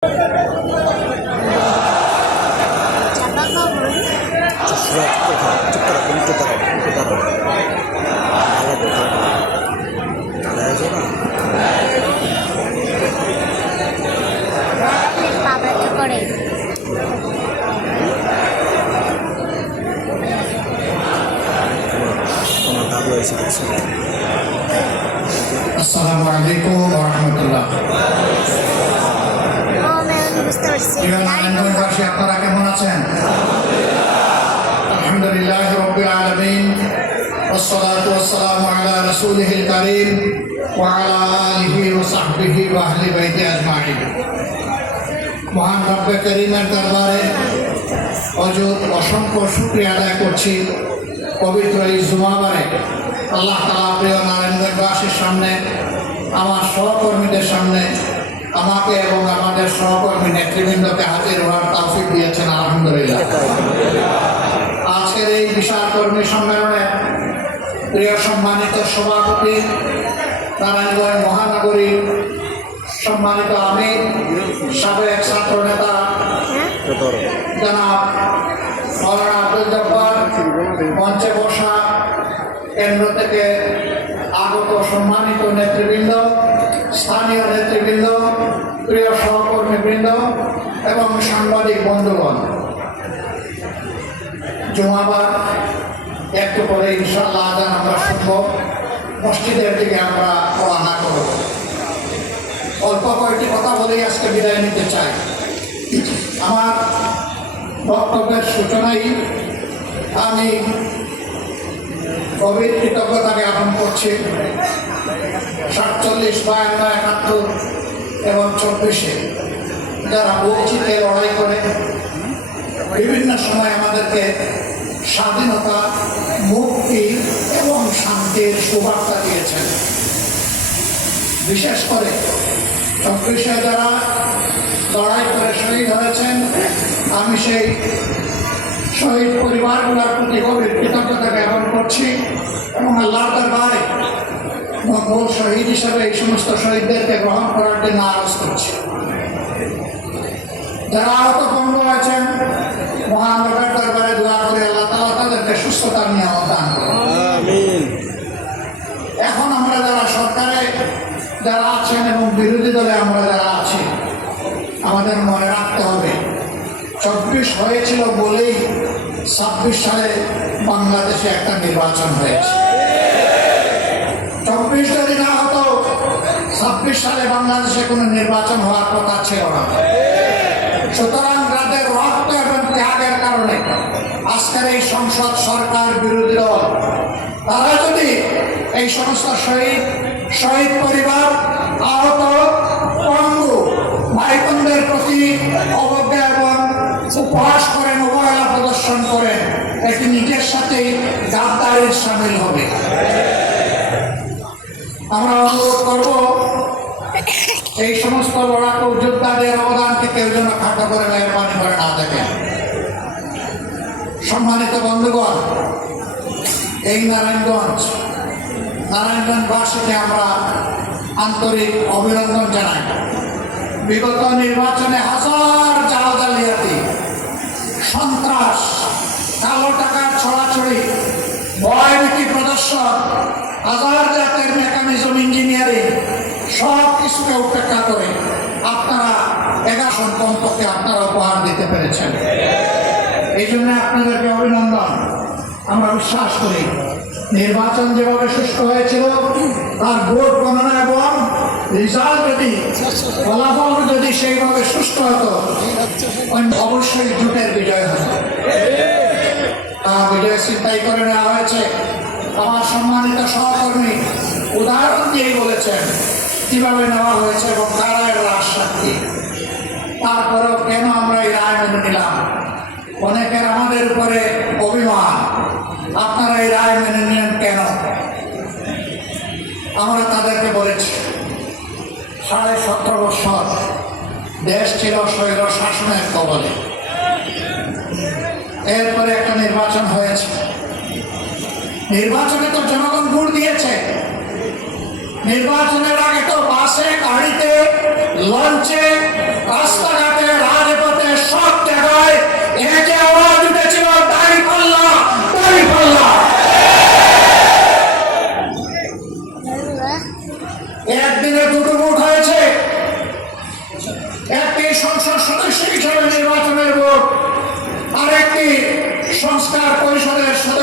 আসসালামু আলাইকুম ওয়া রাহমাতুল্লাহ। নারায়ণগঞ্জবাসী আপনারা কেমন আছেন? আলহামদুলিল্লাহ রাব্বিল আলামিন, ওয়াসসালাতু ওয়াসসালামু আলা রাসূলিহিল কারীম ওয়া আলা আলিহি ওয়া সাহবিহি ওয়া আহলি বাইতি আজমাইন। মহান রব্বে কারীমের দরবারে অসংখ্য শুকরিয়া আদায় করছি পবিত্র এই জুমাবারে আল্লাহ তাআলা প্রিয় নারায়ণগঞ্জবাসীর সামনে, আমার সহকর্মীদের সামনে আমাকে এবং আমাদের সহকর্মী নেতৃবৃন্দকে হাজির হওয়ার তৌফিক দিয়েছেন। আলহামদুলিল্লাহ। আজকের এই বিশাল কর্মী সম্মেলনে প্রিয় সম্মানিত সভাপতি, নারায়ণগঞ্জ মহানগরী সম্মানিত আমির, সাবেক ছাত্র নেতা জনাব মওলানা আব্দুল জব্বার, মঞ্চে বসা কেন্দ্র থেকে আগত সম্মানিত নেতৃবৃন্দ, স্থানীয় নেতৃবৃন্দ, প্রিয় সহকর্মীবৃন্দ এবং সাংবাদিক বন্ধুগণ, জুমাবার একটু পরে ইনশাআল্লাহ আজান আমরা শুনব, মসজিদের দিকে আমরা রওনা করব। অল্প কয়েকটি কথা বলেই আজকে বিদায় নিতে চাই। আমার বক্তব্যের সূচনায় আমি গভীর কৃতজ্ঞতা জ্ঞাপন করছি 47, 52, 71 এবং 24-এ যারা বঞ্চিতে লড়াই করে বিভিন্ন সময় আমাদেরকে স্বাধীনতা, মুক্তি এবং শান্তির সুবার্তা দিয়েছেন। বিশেষ করে 24-এ যারা লড়াই করে শহীদ হয়েছেন, আমি সেই শহীদ পরিবারগুলোর প্রতি গভীর কৃতজ্ঞতা জ্ঞাপন করছি এবং আল্লাহর দরবারে মকবুল শহীদ হিসাবে এই সমস্ত শহীদদেরকে গ্রহণ করার জন্য আরজ করছি। যারা আহত পঙ্গ হয়েছেন, মহান রবের দরবারে দোয়া করে আল্লাহ তাআলা তাদেরকে সুস্থতার নিয়ামত দান করুন। এখন আমরা যারা সরকারে যারা আছেন এবং বিরোধী দলে আমরা যারা আছি, আমাদের মনে রাখতে হবে 24 হয়েছিল বলেই 26 সালে বাংলাদেশে একটা নির্বাচন হয়েছে। 24 যদি না হতো 26 সালে বাংলাদেশে কোনো নির্বাচন হওয়ার কথা ছিল না। সুতরাং যাদের রক্ত এবং ত্যাগের কারণে আজকের এই সংসদ, সরকার, বিরোধী দল তারা যদি এই সমস্ত শহীদ পরিবার, আহত, পঙ্গু ভাই বোনদের প্রতি অবজ্ঞা এবং উপহাস করেন, অবহেলা প্রদর্শন করেন, এটি নিজের সাথেই গাদ্দারির সামিল হবে। আমরা অনুরোধ করব এই সমস্ত লড়াকু যোদ্ধাদের অবদানকে কেউ যেন খাটো করে মেহরবানি করে না দেখেন। সম্মানিত বন্ধুগণ, এই নারায়ণগঞ্জবাসীকে আমরা আন্তরিক অভিনন্দন জানাই। বিগত নির্বাচনে হাজার জালিয়াতি, সন্ত্রাস, কালো টাকার ছড়াছড়ি, ভয়ভীতি প্রদর্শন, হাজার জাতের মেকানিজম, ইঞ্জিনিয়ারিং সব কিছুকে উপেক্ষা করে আপনারা 11 কমপক্ষে আপনারা উপহার দিতে পেরেছেন। এই জন্য আপনাদেরকে অভিনন্দন। আমরা বিশ্বাস করি নির্বাচন যেভাবে সুষ্ঠু হয়েছিল, তার ভোট গণনা এবং রেজাল্ট যদি, ফলাফল যদি সেইভাবে সুষ্ঠু হতো, অবশ্যই জোটের বিজয় হতো। বিজয় চিন্তাই করে নেওয়া হয়েছে। আমার সম্মানিত সহকর্মী উদাহরণ দিয়েই বলেছেন কিভাবে নেওয়া হয়েছে এবং কারা এর সাক্ষী। তারপরেও কেন আমরা এই রায় মেনে নিলাম? অনেকের আমাদের উপরে অভিমান, আপনারা এই রায় মেনে নিলেন কেন? আমরা তাদেরকে বলেছি 17.5 বছর দেশ ছিল স্বৈর শাসনের কবলে। এরপরে একটা নির্বাচন হয়েছে। নির্বাচনে তো জনগণ ভোট দিয়েছে, নির্বাচনের আগে তো বাসে, গাড়িতে, লঞ্চে, রাস্তাঘাটে, রাজপথে সব জায়গায় একে আওয়াজ উঠেছিল দাঁড়িপাল্লা, দাঁড়িপাল্লা। একদিনে দুটো ভোট হয়েছে, একটি সংসদ সদস্য হিসেবে নির্বাচনের ভোট, আর একটি সংস্কার পরিষদের সদস্য